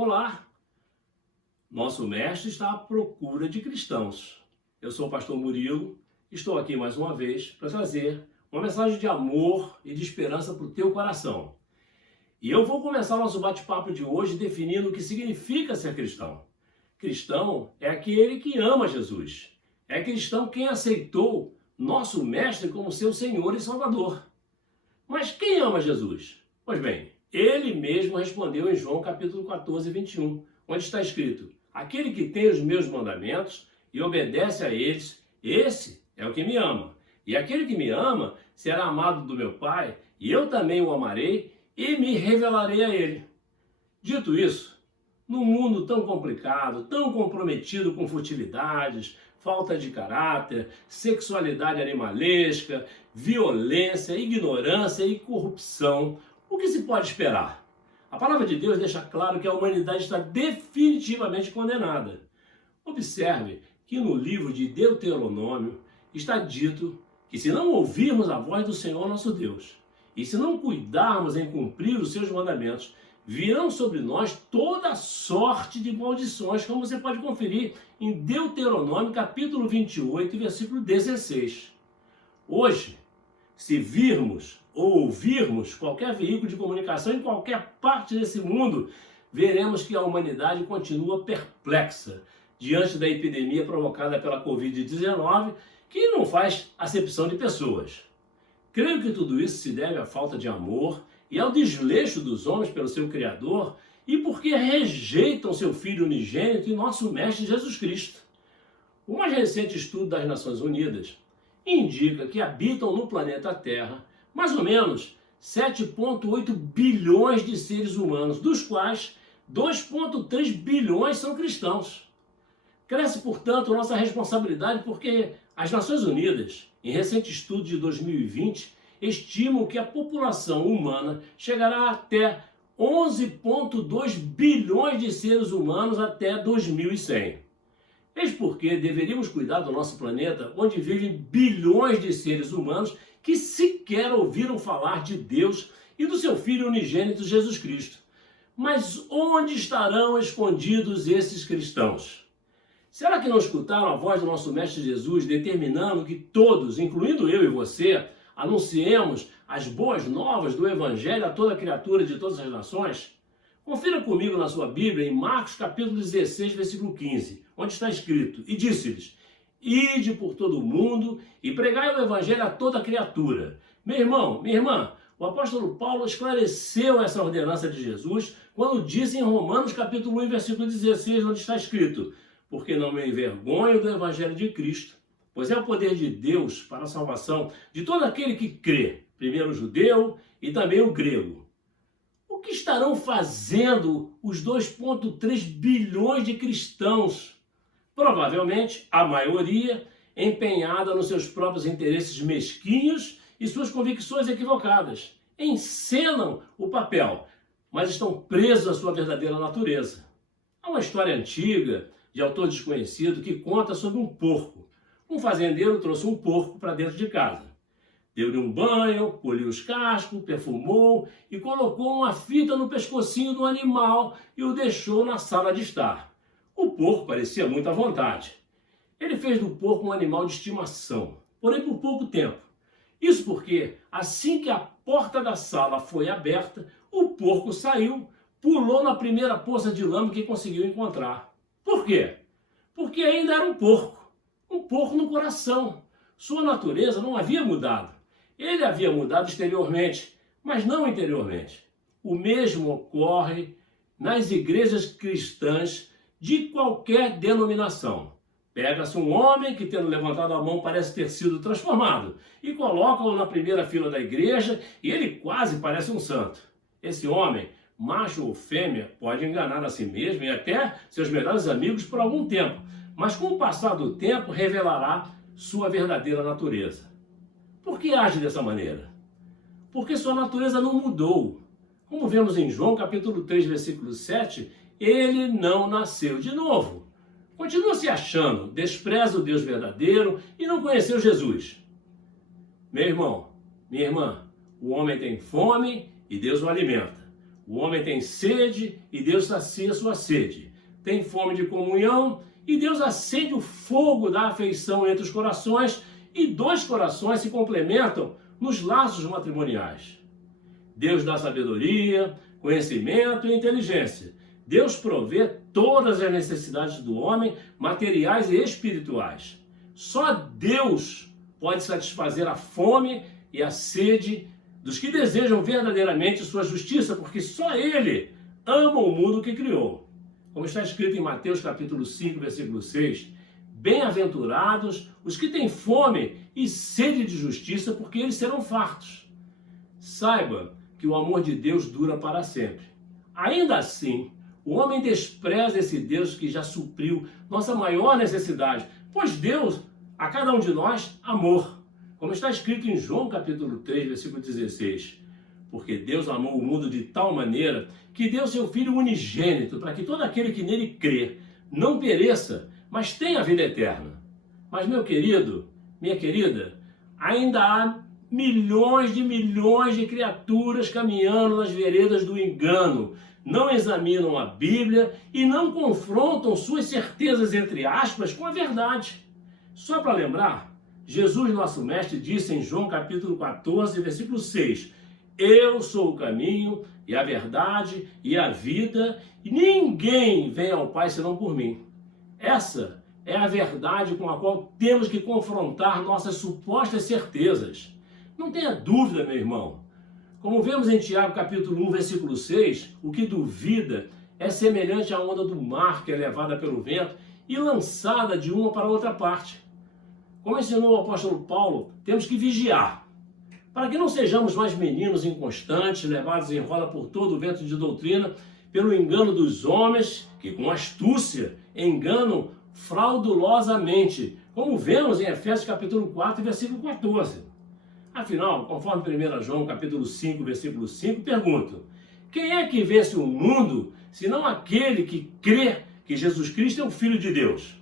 Olá, nosso mestre está à procura de cristãos. Eu sou o pastor Murilo, estou aqui mais uma vez para trazer uma mensagem de amor e de esperança para o teu coração. E eu vou começar o nosso bate-papo de hoje definindo o que significa ser cristão. Cristão é aquele que ama Jesus. É cristão quem aceitou nosso mestre como seu Senhor e Salvador. Mas quem ama Jesus? Pois bem, ele mesmo respondeu em João capítulo 14, 21, onde está escrito: aquele que tem os meus mandamentos e obedece a eles, esse é o que me ama. E aquele que me ama será amado do meu Pai, e eu também o amarei e me revelarei a ele. Dito isso, num mundo tão complicado, tão comprometido com futilidades, falta de caráter, sexualidade animalesca, violência, ignorância e corrupção, o que se pode esperar? A palavra de Deus deixa claro que a humanidade está definitivamente condenada. Observe que no livro de Deuteronômio está dito que se não ouvirmos a voz do Senhor nosso Deus, e se não cuidarmos em cumprir os seus mandamentos, virão sobre nós toda sorte de maldições, como você pode conferir em Deuteronômio capítulo 28, versículo 16. Hoje, se virmos ou ouvirmos qualquer veículo de comunicação em qualquer parte desse mundo, veremos que a humanidade continua perplexa diante da epidemia provocada pela Covid-19, que não faz acepção de pessoas. Creio que tudo isso se deve à falta de amor e ao desleixo dos homens pelo seu Criador e porque rejeitam seu Filho unigênito e nosso Mestre Jesus Cristo. O mais recente estudo das Nações Unidas indica que habitam no planeta Terra mais ou menos 7,8 bilhões de seres humanos, dos quais 2,3 bilhões são cristãos. Cresce, portanto, nossa responsabilidade porque as Nações Unidas, em recente estudo de 2020, estimam que a população humana chegará até 11,2 bilhões de seres humanos até 2100. Eis porque deveríamos cuidar do nosso planeta, onde vivem bilhões de seres humanos que sequer ouviram falar de Deus e do seu Filho unigênito Jesus Cristo. Mas onde estarão escondidos esses cristãos? Será que não escutaram a voz do nosso Mestre Jesus determinando que todos, incluindo eu e você, anunciemos as boas novas do Evangelho a toda criatura de todas as nações? Confira comigo na sua Bíblia em Marcos capítulo 16, versículo 15, onde está escrito: e disse-lhes: ide por todo o mundo e pregai o Evangelho a toda criatura. Meu irmão, minha irmã, o apóstolo Paulo esclareceu essa ordenança de Jesus quando disse em Romanos capítulo 1, versículo 16, onde está escrito: porque não me envergonho do Evangelho de Cristo, pois é o poder de Deus para a salvação de todo aquele que crê, primeiro o judeu e também o grego. O que estarão fazendo os 2,3 bilhões de cristãos? Provavelmente, a maioria, empenhada nos seus próprios interesses mesquinhos e suas convicções equivocadas. Encenam o papel, mas estão presos à sua verdadeira natureza. Há uma história antiga, de autor desconhecido, que conta sobre um porco. Um fazendeiro trouxe um porco para dentro de casa. Deu-lhe um banho, poliu os cascos, perfumou e colocou uma fita no pescocinho do animal e o deixou na sala de estar. O porco parecia muito à vontade. Ele fez do porco um animal de estimação, porém por pouco tempo. Isso porque, assim que a porta da sala foi aberta, o porco saiu, pulou na primeira poça de lama que conseguiu encontrar. Por quê? Porque ainda era um porco no coração. Sua natureza não havia mudado. Ele havia mudado exteriormente, mas não interiormente. O mesmo ocorre nas igrejas cristãs de qualquer denominação. Pega-se um homem que, tendo levantado a mão, parece ter sido transformado e coloca-o na primeira fila da igreja e ele quase parece um santo. Esse homem, macho ou fêmea, pode enganar a si mesmo e até seus melhores amigos por algum tempo, mas com o passar do tempo revelará sua verdadeira natureza. Por que age dessa maneira? Porque sua natureza não mudou. Como vemos em João capítulo 3, versículo 7, ele não nasceu de novo. Continua se achando, despreza o Deus verdadeiro e não conheceu Jesus. Meu irmão, minha irmã, o homem tem fome e Deus o alimenta. O homem tem sede e Deus sacia sua sede. Tem fome de comunhão e Deus acende o fogo da afeição entre os corações e dois corações se complementam nos laços matrimoniais. Deus dá sabedoria, conhecimento e inteligência. Deus provê todas as necessidades do homem, materiais e espirituais. Só Deus pode satisfazer a fome e a sede dos que desejam verdadeiramente sua justiça, porque só Ele ama o mundo que criou. Como está escrito em Mateus capítulo 5, versículo 6, bem-aventurados os que têm fome e sede de justiça, porque eles serão fartos. Saiba que o amor de Deus dura para sempre. Ainda assim, o homem despreza esse Deus que já supriu nossa maior necessidade, pois Deus, a cada um de nós, amor. Como está escrito em João capítulo 3, versículo 16. Porque Deus amou o mundo de tal maneira que deu seu Filho unigênito, para que todo aquele que nele crê não pereça, mas tenha a vida eterna. Mas, meu querido, minha querida, ainda há milhões de criaturas caminhando nas veredas do engano, não examinam a Bíblia e não confrontam suas certezas, entre aspas, com a verdade. Só para lembrar, Jesus, nosso mestre, disse em João capítulo 14, versículo 6, eu sou o caminho e a verdade e a vida, e ninguém vem ao Pai senão por mim. Essa é a verdade com a qual temos que confrontar nossas supostas certezas. Não tenha dúvida, meu irmão. Como vemos em Tiago capítulo 1, versículo 6, o que duvida é semelhante à onda do mar que é levada pelo vento e lançada de uma para outra parte. Como ensinou o apóstolo Paulo, temos que vigiar, para que não sejamos mais meninos inconstantes, levados em roda por todo o vento de doutrina, pelo engano dos homens, que com astúcia enganam fraudulosamente, como vemos em Efésios capítulo 4, versículo 14. Afinal, conforme 1 João capítulo 5, versículo 5, pergunto, quem é que vence o mundo, senão aquele que crê que Jesus Cristo é o Filho de Deus?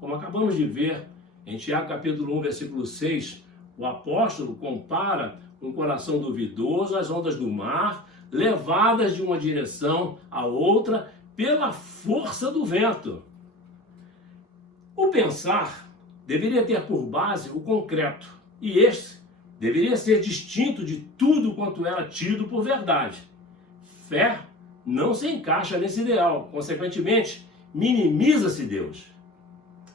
Como acabamos de ver em Tiago capítulo 1, versículo 6, o apóstolo compara um coração duvidoso às ondas do mar, levadas de uma direção a outra pela força do vento. O pensar deveria ter por base o concreto, e este deveria ser distinto de tudo quanto era tido por verdade. Fé não se encaixa nesse ideal, consequentemente, minimiza-se Deus.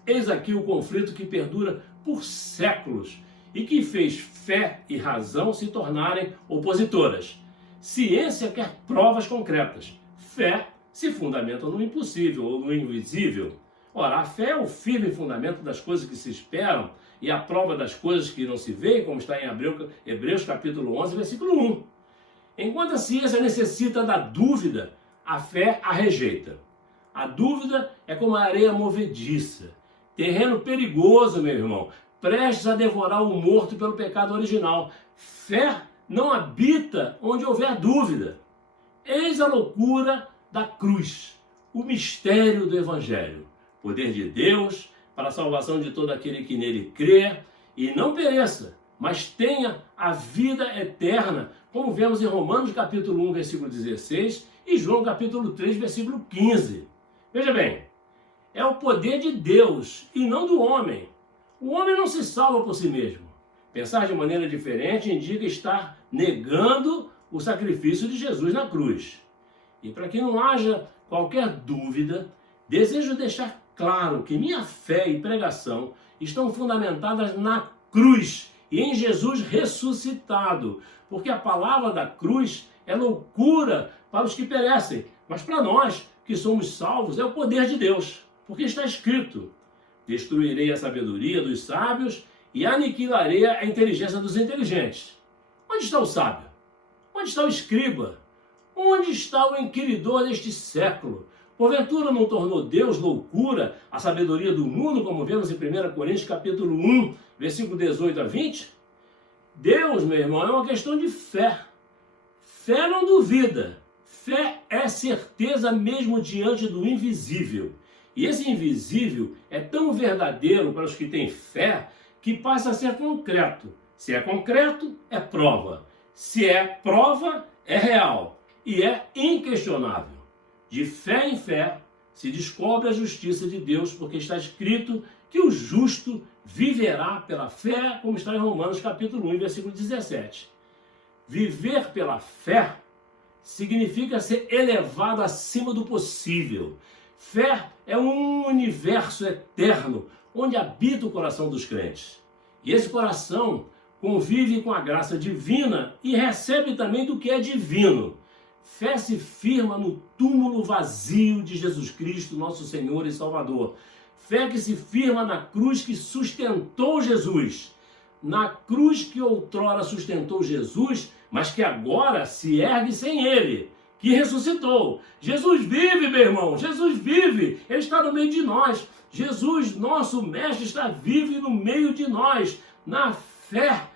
Eis aqui o conflito que perdura por séculos e que fez fé e razão se tornarem opositoras. Ciência quer provas concretas. Fé se fundamenta no impossível ou no invisível. Ora, a fé é o firme fundamento das coisas que se esperam e a prova das coisas que não se veem, como está em Hebreus capítulo 11, versículo 1. Enquanto a ciência necessita da dúvida, a fé a rejeita. A dúvida é como a areia movediça. Terreno perigoso, meu irmão, prestes a devorar o morto pelo pecado original. Fé não habita onde houver dúvida. Eis a loucura da cruz, o mistério do Evangelho. Poder de Deus para a salvação de todo aquele que nele crê e não pereça, mas tenha a vida eterna, como vemos em Romanos capítulo 1, versículo 16 e João capítulo 3, versículo 15. Veja bem, é o poder de Deus e não do homem. O homem não se salva por si mesmo. Pensar de maneira diferente indica estar negando o sacrifício de Jesus na cruz. E para que não haja qualquer dúvida, desejo deixar claro que minha fé e pregação estão fundamentadas na cruz e em Jesus ressuscitado, porque a palavra da cruz é loucura para os que perecem, mas para nós que somos salvos é o poder de Deus, porque está escrito, destruirei a sabedoria dos sábios e aniquilarei a inteligência dos inteligentes. Onde está o sábio? Onde está o escriba? Onde está o inquiridor deste século? Porventura não tornou Deus loucura a sabedoria do mundo, como vemos em 1 Coríntios capítulo 1, versículo 18 a 20? Deus, meu irmão, é uma questão de fé. Fé não duvida. Fé é certeza mesmo diante do invisível. E esse invisível é tão verdadeiro para os que têm fé que passa a ser concreto. Se é concreto, é prova. Se é prova, é real. e é inquestionável. De fé em fé se descobre a justiça de Deus, porque está escrito que o justo viverá pela fé, como está em Romanos capítulo 1, versículo 17. Viver pela fé significa ser elevado acima do possível. Fé é um universo eterno onde habita o coração dos crentes. E esse coração convive com a graça divina e recebe também do que é divino. Fé se firma no túmulo vazio de Jesus Cristo, nosso Senhor e Salvador. Fé que se firma na cruz que sustentou Jesus. Na cruz que outrora sustentou Jesus, mas que agora se ergue sem ele, que ressuscitou. Jesus vive, meu irmão, Jesus vive, ele está no meio de nós. Jesus, nosso mestre, está vivo no meio de nós. Na fé,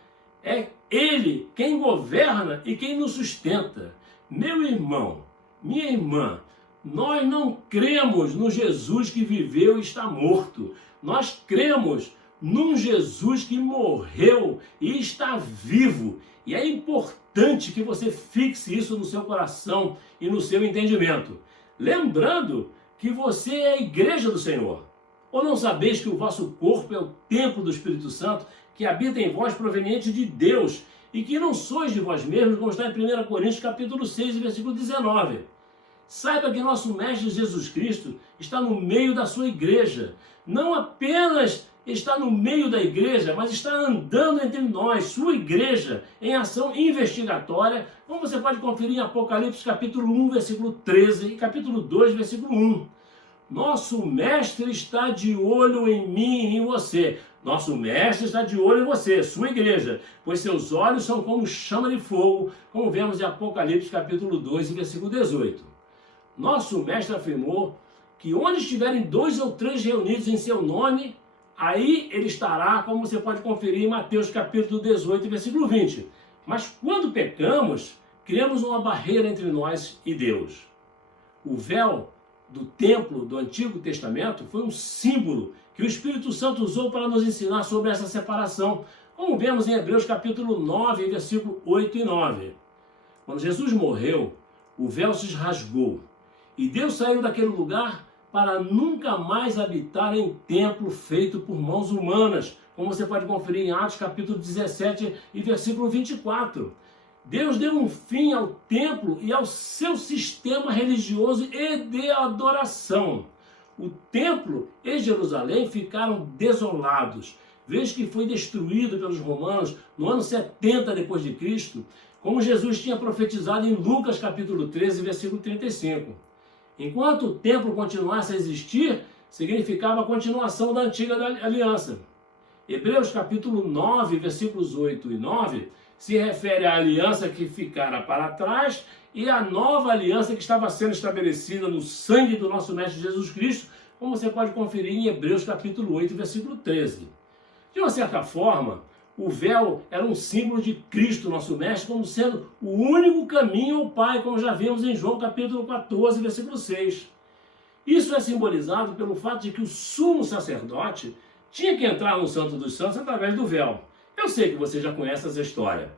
é ele quem governa e quem nos sustenta. Meu irmão, minha irmã, nós não cremos no Jesus que viveu e está morto. Nós cremos num Jesus que morreu e está vivo. E é importante que você fixe isso no seu coração e no seu entendimento. Lembrando que você é a igreja do Senhor. Ou não sabeis que o vosso corpo é o templo do Espírito Santo, que habita em vós proveniente de Deus, e que não sois de vós mesmos, como está em 1 Coríntios capítulo 6, versículo 19. Saiba que nosso Mestre Jesus Cristo está no meio da sua igreja. Não apenas está no meio da igreja, mas está andando entre nós, sua igreja, em ação investigatória, como você pode conferir em Apocalipse capítulo 1, versículo 13 e capítulo 2, versículo 1. Nosso Mestre está de olho em mim e em você. Nosso Mestre está de olho em você, sua igreja, pois seus olhos são como chama de fogo, como vemos em Apocalipse capítulo 2, versículo 18. Nosso Mestre afirmou que onde estiverem 2 ou 3 reunidos em seu nome, aí ele estará, como você pode conferir em Mateus capítulo 18, versículo 20. Mas quando pecamos, criamos uma barreira entre nós e Deus. O véu do templo do Antigo Testamento foi um símbolo que o Espírito Santo usou para nos ensinar sobre essa separação, como vemos em Hebreus capítulo 9, versículo 8 e 9. Quando Jesus morreu, o véu se rasgou e Deus saiu daquele lugar para nunca mais habitar em templo feito por mãos humanas, como você pode conferir em Atos capítulo 17 e versículo 24. Deus deu um fim ao templo e ao seu sistema religioso e de adoração. O templo e Jerusalém ficaram desolados, vez que foi destruído pelos romanos no ano 70 depois de Cristo, como Jesus tinha profetizado em Lucas capítulo 13, versículo 35. Enquanto o templo continuasse a existir, significava a continuação da antiga aliança. Hebreus capítulo 9, versículos 8 e 9, se refere à aliança que ficara para trás e à nova aliança que estava sendo estabelecida no sangue do nosso Mestre Jesus Cristo, como você pode conferir em Hebreus capítulo 8, versículo 13. De uma certa forma, o véu era um símbolo de Cristo, nosso Mestre, como sendo o único caminho ao Pai, como já vimos em João capítulo 14, versículo 6. Isso é simbolizado pelo fato de que o sumo sacerdote tinha que entrar no Santo dos Santos através do véu. Eu sei que você já conhece essa história.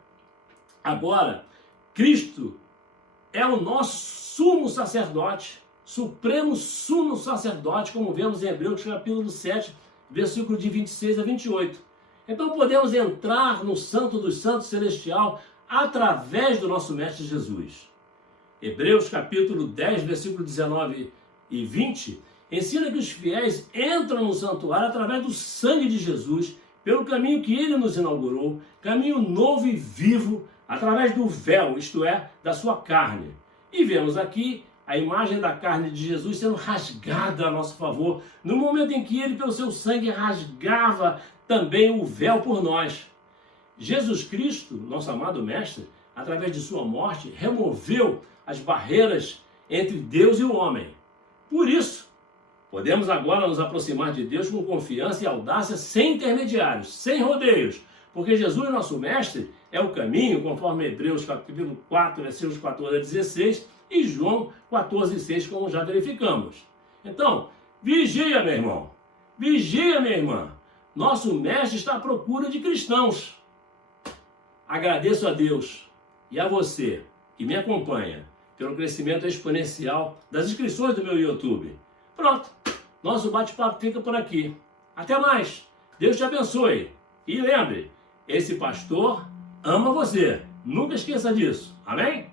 Agora, Cristo é o nosso sumo sacerdote, supremo sumo sacerdote, como vemos em Hebreus capítulo 7, versículo de 26 a 28. Então podemos entrar no Santo dos Santos celestial através do nosso Mestre Jesus. Hebreus capítulo 10, versículo 19 e 20, ensina que os fiéis entram no santuário através do sangue de Jesus, pelo caminho que ele nos inaugurou, caminho novo e vivo, através do véu, isto é, da sua carne. E vemos aqui a imagem da carne de Jesus sendo rasgada a nosso favor, no momento em que ele, pelo seu sangue, rasgava também o véu por nós. Jesus Cristo, nosso amado Mestre, através de sua morte, removeu as barreiras entre Deus e o homem. Por isso, podemos agora nos aproximar de Deus com confiança e audácia, sem intermediários, sem rodeios, porque Jesus, nosso Mestre, é o caminho, conforme Hebreus capítulo 4, versículos 14 a 16, e João 14, 6, como já verificamos. Então, vigia, meu irmão, vigia, minha irmã. Nosso Mestre está à procura de cristãos. Agradeço a Deus e a você que me acompanha, pelo crescimento exponencial das inscrições do meu YouTube. Pronto, nosso bate-papo fica por aqui. Até mais, Deus te abençoe. E lembre, esse pastor ama você. Nunca esqueça disso. Amém?